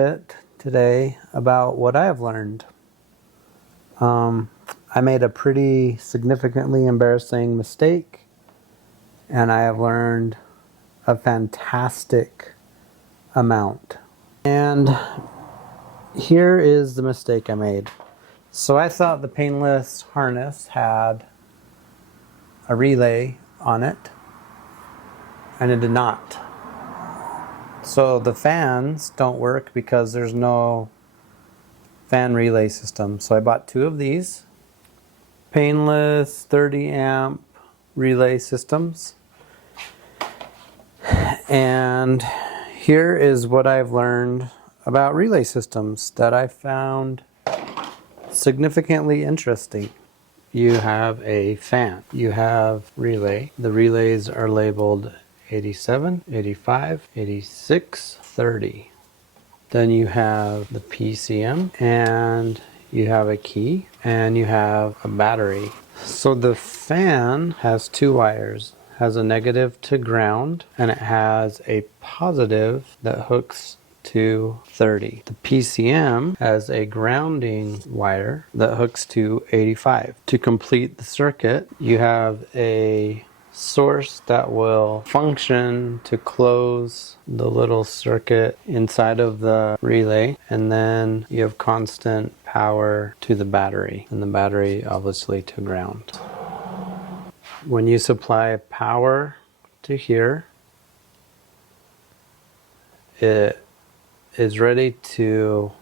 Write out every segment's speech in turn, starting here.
bit today about what I have learned. I made a pretty significantly embarrassing mistake, and I have learned a fantastic amount. And here is the mistake I made. So I thought the painless harness had a relay on it, and it did not. So the fans don't work because there's no fan relay system. So I bought two of these painless 30 amp relay systems. And here is what I've learned about relay systems that I found significantly interesting. You have a fan, you have relay. The relays are labeled 87, 85, 86, 30. Then you have the PCM, and you have a key, and you have a battery. So the fan has two wires. It has a negative to ground, and it has a positive that hooks to 30. The PCM has a grounding wire that hooks to 85. To complete the circuit, you have a source that will function to close the little circuit inside of the relay, and then you have constant power to the battery, and the battery obviously to ground. When you supply power to here, it is ready to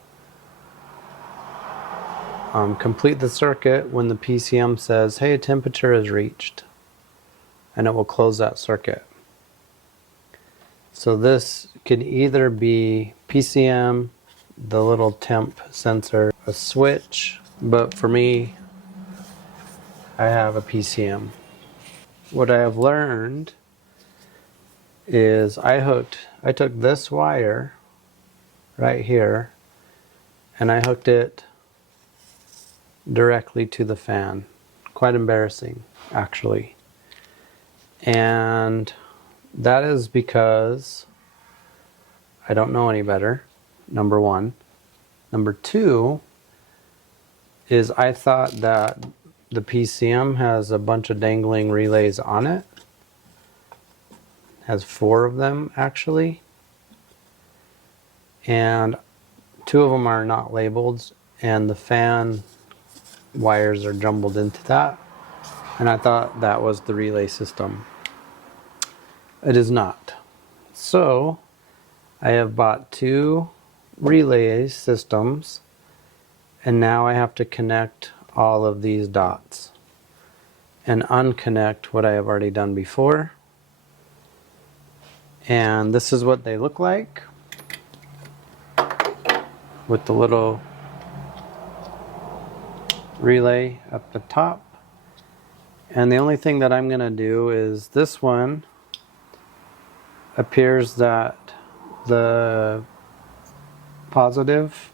complete the circuit when the PCM says, hey, temperature is reached, and it will close that circuit. So this could either be PCM, the little temp sensor, a switch, but for me, I have a PCM. What I have learned is I took this wire right here, and I hooked it directly to the fan. Quite embarrassing, actually. And that is because I don't know any better, number one. Number two is I thought that the PCM has a bunch of dangling relays on it. It has 4 of them, actually. And 2 of them are not labeled, and the fan wires are jumbled into that. And I thought that was the relay system. It is not. So I have bought 2 relay systems, and now I have to connect all of these dots and unconnect what I have already done before. And this is what they look like with the little relay up the top. And the only thing that I'm going to do is this one appears that the positive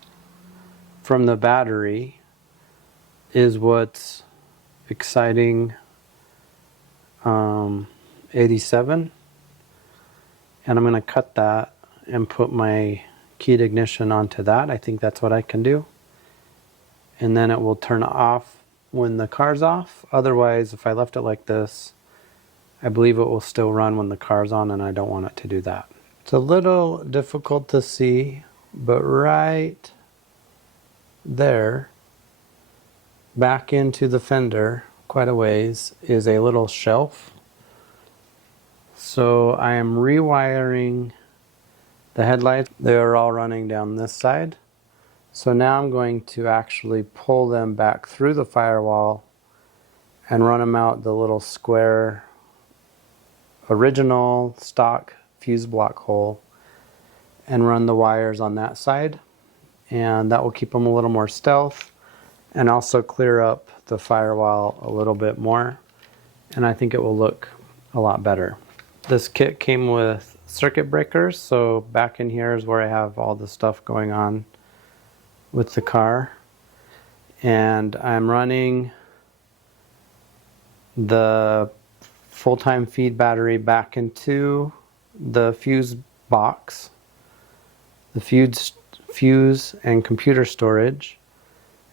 from the battery is what's exciting 87, and I'm going to cut that and put my keyed ignition onto that. I think that's what I can do, and then it will turn off when the car's off. Otherwise, if I left it like this, I believe it will still run when the car's on, and I don't want it to do that. It's a little difficult to see, but right there, back into the fender quite a ways, is a little shelf. So I am rewiring the headlights. They are all running down this side. So now I'm going to actually pull them back through the firewall and run them out the little square original stock fuse block hole and run the wires on that side, and that will keep them a little more stealth and also clear up the firewall a little bit more, and I think it will look a lot better. This kit came with circuit breakers, so back in here is where I have all the stuff going on with the car, and I'm running the full-time feed battery back into the fuse box. The fuse and computer storage.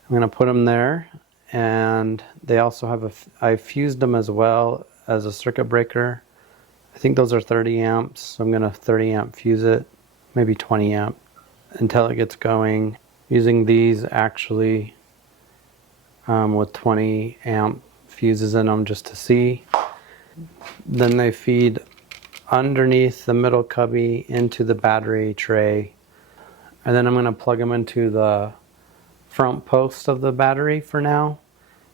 I'm going to put them there, and they also have I fused them as well as a circuit breaker. I think those are 30 amps, so I'm going to 30 amp fuse it, maybe 20 amp until it gets going. Using these actually with 20 amp fuses in them just to see. Then they feed underneath the middle cubby into the battery tray, and then I'm going to plug them into the front post of the battery for now,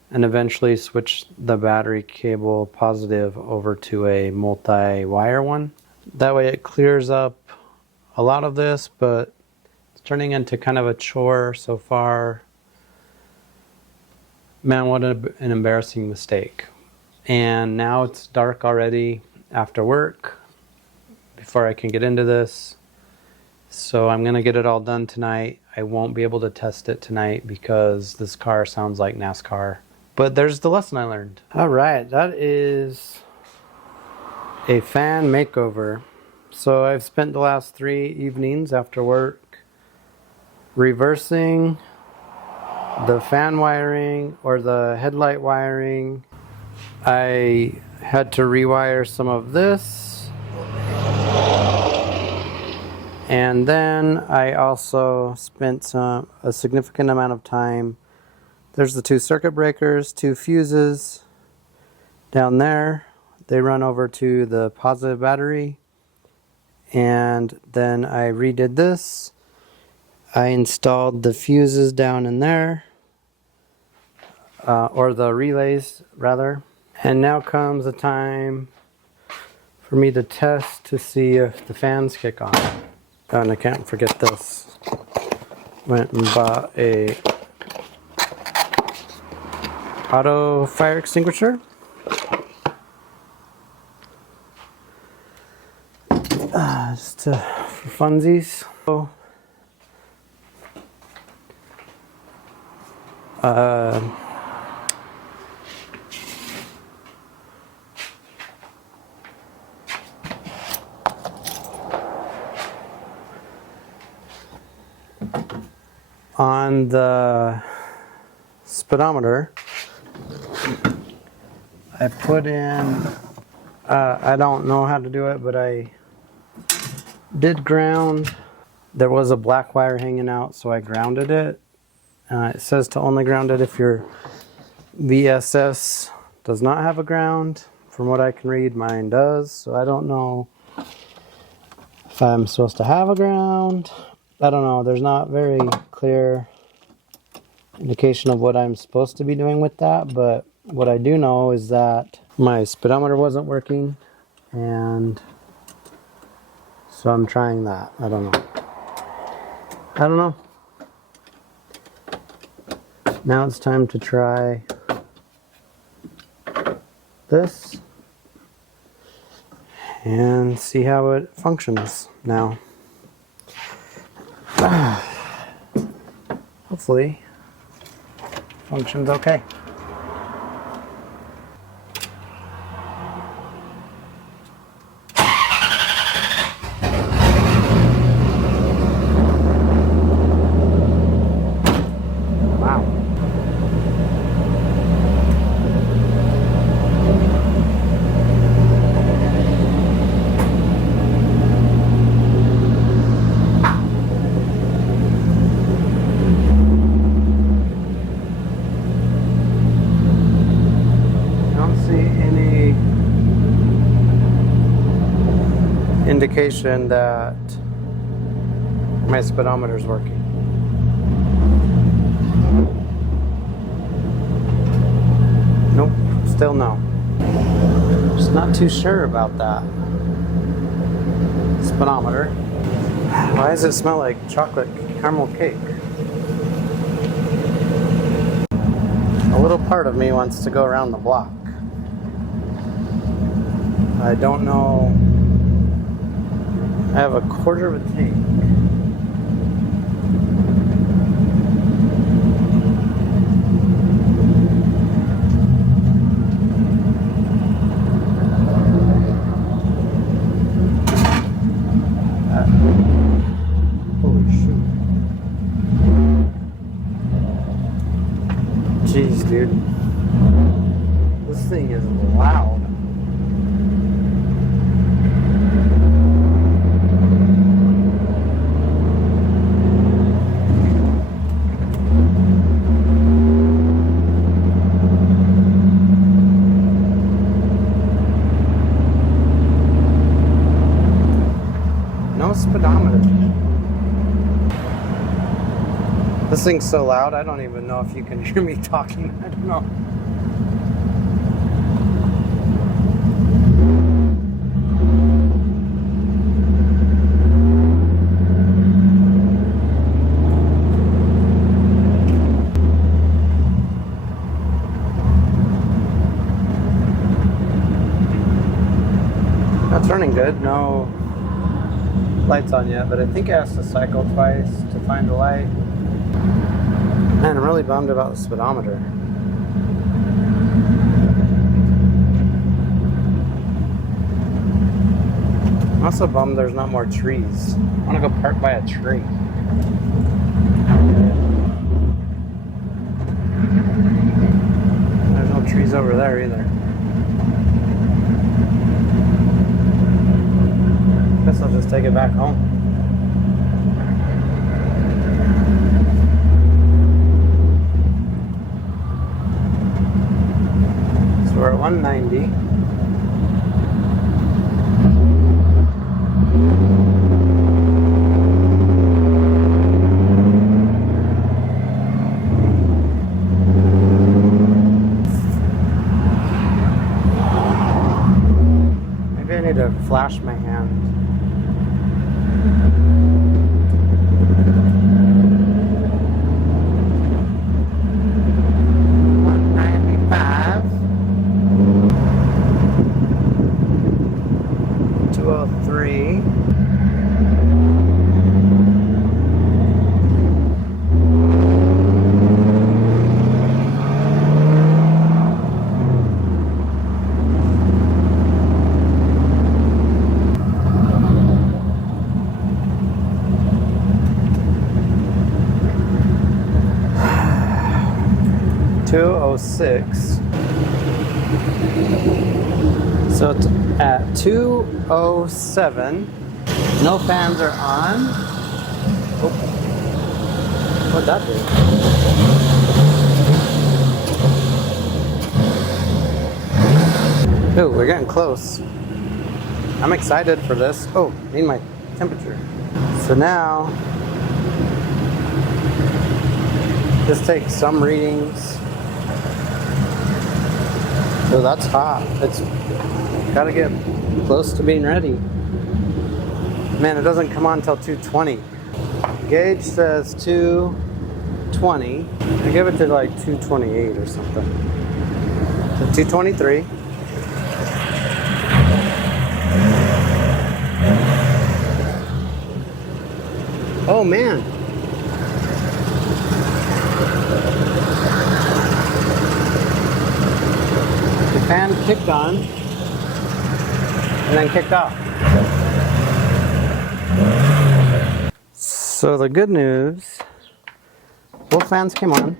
and eventually switch the battery cable positive over to a multi-wire one. That way it clears up a lot of this, but it's turning into kind of a chore so far. Man, what an embarrassing mistake. And now it's dark already after work before I can get into this. So I'm gonna get it all done tonight. I won't be able to test it tonight because this car sounds like NASCAR. But there's the lesson I learned. All right, that is a fan makeover. So I've spent the last 3 evenings after work reversing the fan wiring or the headlight wiring. I had to rewire some of this. And then I also spent a significant amount of time. There's the 2 circuit breakers, 2 fuses down there. They run over to the positive battery. And then I redid this. I installed the fuses down in there, or the relays rather. And now comes the time for me to test to see if the fans kick on. And I can't forget this. Went and bought a auto fire extinguisher. Just for funsies. On the speedometer, I put in, I don't know how to do it, but I did ground. There was a black wire hanging out, so I grounded it. It says to only ground it if your VSS does not have a ground. From what I can read, mine does, so I don't know if I'm supposed to have a ground. I don't know, there's not very clear indication of what I'm supposed to be doing with that, but what I do know is that my speedometer wasn't working, and so I'm trying that. I don't know. Now it's time to try this and see how it functions now. Hopefully functions okay. Indication that my speedometer is working. Nope, still no. Just not too sure about that speedometer. Why does it smell like chocolate caramel cake? A little part of me wants to go around the block. I don't know. I have a quarter of a tank. Holy shoot. dude. This thing is loud. No speedometer. This thing's so loud, I don't even know if you can hear me talking. I don't know. That's running good. No lights on yet, but I think it has to cycle twice to find the light. Man, I'm really bummed about the speedometer. I'm also bummed there's not more trees. I want to go park by a tree. There's no trees over there either. Guess I'll just take it back home. So we're at 190. Maybe I need to flash my hand. .206. So it's at 2:07. No fans are on. Oh, what'd that do? Ooh, we're getting close. I'm excited for this. Oh, need my temperature. So now, just take some readings. So that's hot. It's gotta get close to being ready. Man, it doesn't come on until 220. Gauge says 220. I give it to like 228 or something. So 223. Oh man. The fan kicked on and then kicked off. So the good news, both fans came on,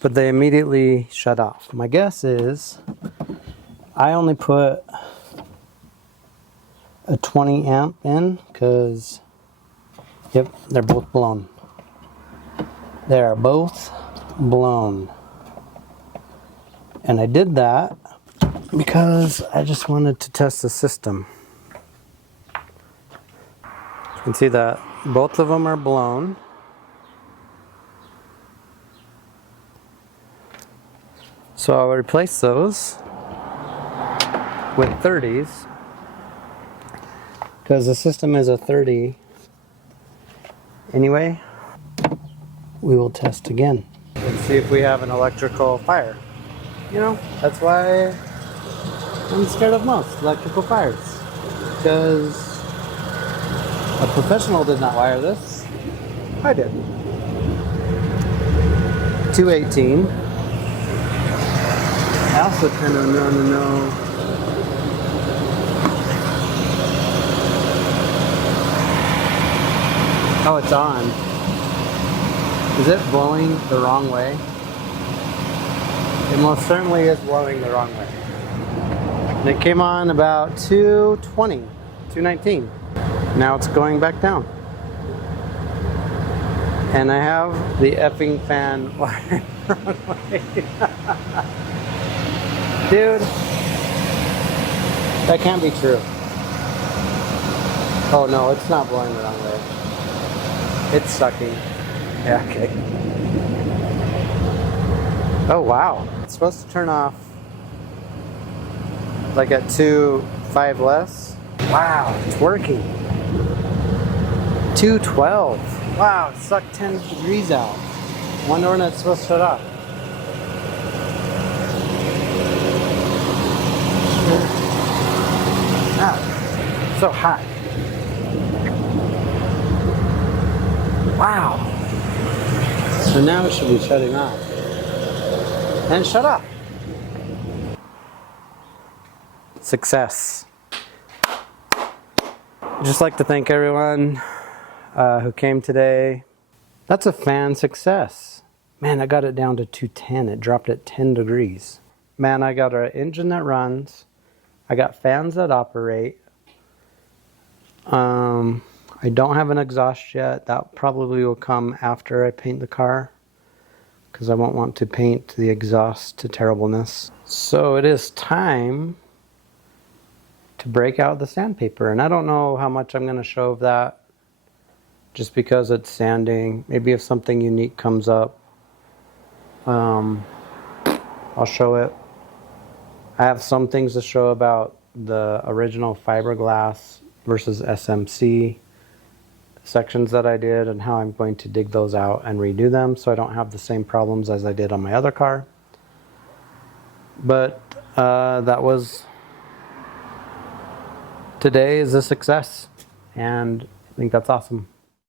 but they immediately shut off. My guess is I only put a 20 amp in because, yep, they're both blown. They are both blown. And I did that because I just wanted to test the system. You can see that both of them are blown. So I'll replace those with 30s because the system is a 30 anyway. We will test again and see if we have an electrical fire. You know, that's why I'm scared of most electrical fires, because a professional did not wire this. I did. 218. I also kind of want to know oh, it's on. Is it blowing the wrong way? It most certainly is blowing the wrong way. And it came on about 220, 219. Now it's going back down. And I have the effing fan wired the wrong way. Dude, that can't be true. Oh no, it's not blowing the wrong way. It's sucking. Yeah, okay. Oh wow. It's supposed to turn off like at 2.5 less. Wow, it's working. 212. Wow, it sucked 10 degrees out. Wonder when it's supposed to shut off. Ah, so hot. Wow. So now it should be shutting off. And shut off. Success. I'd just like to thank everyone who came today. That's a fan success. Man, I got it down to 210. It dropped at 10 degrees. Man, I got an engine that runs. I got fans that operate. I don't have an exhaust yet. That probably will come after I paint the car, because I won't want to paint the exhaust to terribleness. So it is time to break out the sandpaper. And I don't know how much I'm going to show of that, just because it's sanding. Maybe if something unique comes up, I'll show it. I have some things to show about the original fiberglass versus SMC sections that I did, and how I'm going to dig those out and redo them so I don't have the same problems as I did on my other car. But today is a success, and I think that's awesome.